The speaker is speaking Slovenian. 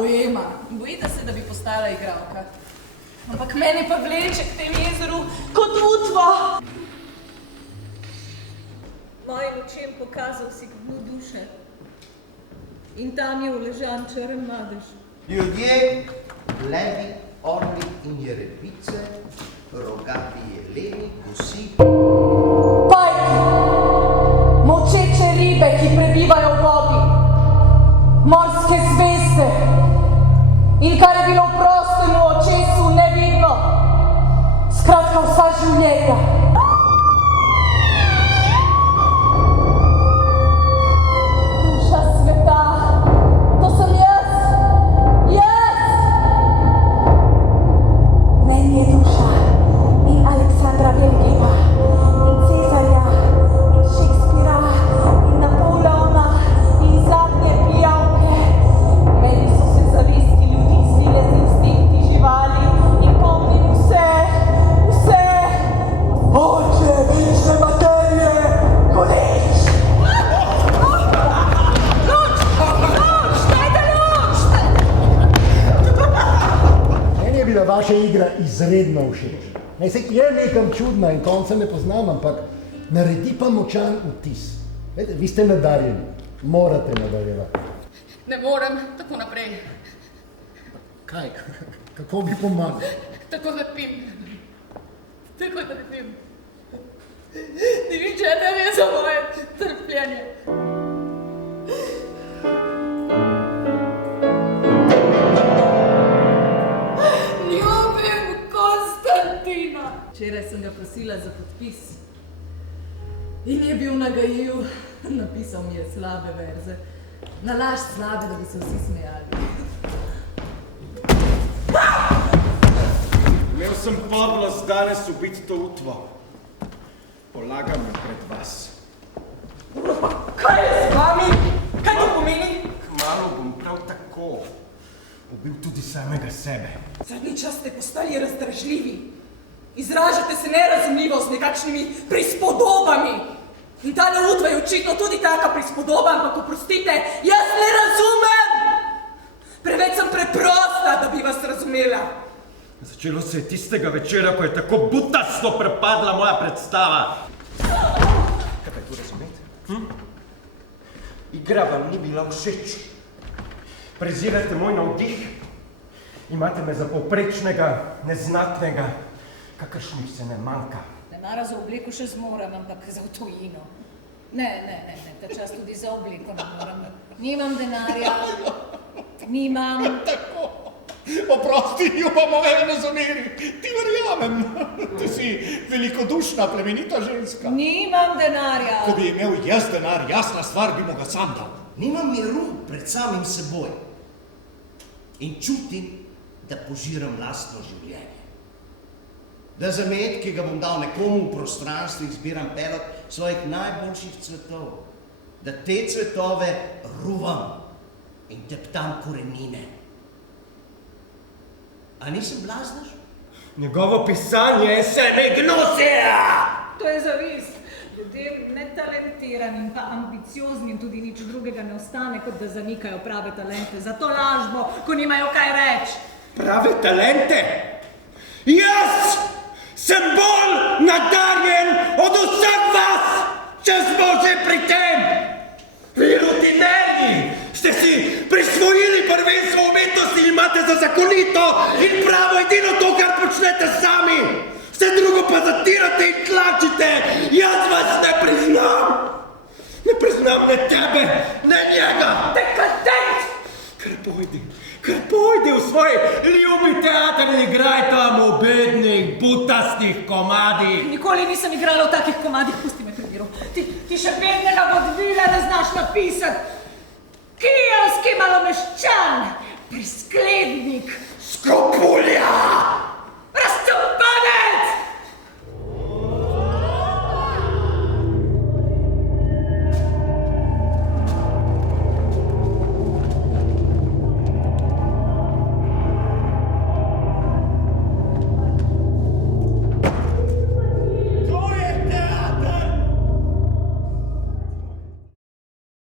boema. Bojite se, da bi postala igralka. Ampak meni pa vleče k tem jezeru kot utvo. Mojim očem pokazal si gnu duše. In tam je uležan črn madež. Ljudje, levi, orli in jerebice, rogati jeleni, gusi. Pajki, močeče ribe, ki prebivajo v vodi, morske zvezde in kar je bilo v prostem v očesu nevidno, skratka vsa življenja. Duša sveta, to sem jaz! Meni je duša in Aleksandra Velikega, in Cezarja, in Šekspira, in Napoleona, in zadnje pijavke. Meni so se zavesti ljudi zlile z instinkti živali in pomnim vse. Oče večne materije, koleč! Meni je bila vaša igra izredno všeč. Ne, saj je nekam čudna in konca ne poznam, ampak naredi pa močan vtis. Vete, vi ste nadarjeni, morate nadaljevati. Ne morem tako naprej. Kaj? Kako bi pomagal? Tako da pim. Nič ne ve za moje trpljenje. Ljubim Konstantina. Včeraj sem ga prosila za podpis in je bil nagajiv. Napisal mi je slabe verze. Na laž slabe, da bi se vsi smejali. Imel sem podlost danes ubiti to utvo. Polagam jo pred vas. Kaj je z vami? Kaj to pomeni? Kmalu bom prav tako ubil tudi samega sebe. Zadnji čas ste postali razdražljivi. Izražate se nerazumljivo z nekakšnimi prispodobami. In tale utva je očitno tudi taka prispodoba, ampak oprostite, jaz ne razumem! Preveč sem preprosta, da bi vas razumela. Začelo se je tistega večera, ko je tako butasto prepadla moja predstava. Kaj pa je tu razumeti? Igra vam ni bila všeč. Prezirate moj navdih. Imate me za povprečnega, neznatnega, kakršnih se ne manjka. Denara za obleko še zmorem, ampak za v tujino. Ne, ta čas tudi za obleko ne moram. Nimam denarja, nimam. Tako. Oprosti, ljuba moja, ne zameri. Ti verjamem. Ti si velikodušna, plemenita ženska. Nimam denarja. Ko bi imel jaz denar, jasna stvar bi mu ga sam dal. Nimam miru pred samim seboj in čutim, da požiram lastno življenje. Da za med, ki ga bom dal nekomu v prostranstvu, izbiram pelot svojih najboljših cvetov. Da te cvetove ruvam in teptam korenine. A nisem blaznež? Njegovo pisanje se ne gnusija! To je zavist. Ljudem netalentiranim pa ambicioznim tudi nič drugega ne ostane, kot da zanikajo prave talente. Zato lažbo, ko nimajo kaj reči. Prave talente? Jaz sem bolj nadarjen od vseh vas, če smo že pri tem! Vi rutinerji ste si prisvojili prvenstvo umetnosti in imate za zakonito in pravo edino to, kar počnete sami! Vse drugo pa zatirate in tlačite! Jaz vas ne priznam! Ne priznam ne tebe, ne njega! Dekadent! Kar pojdi v svoj ljubi teater in igraj tam v bednih, butastih komadih! Nikoli nisem igrala v takih komadih, pusti me pri miru. Ti še bednega vodvila ne znaš napisati. Kijevski malomeščan, prisklednik. Skropuj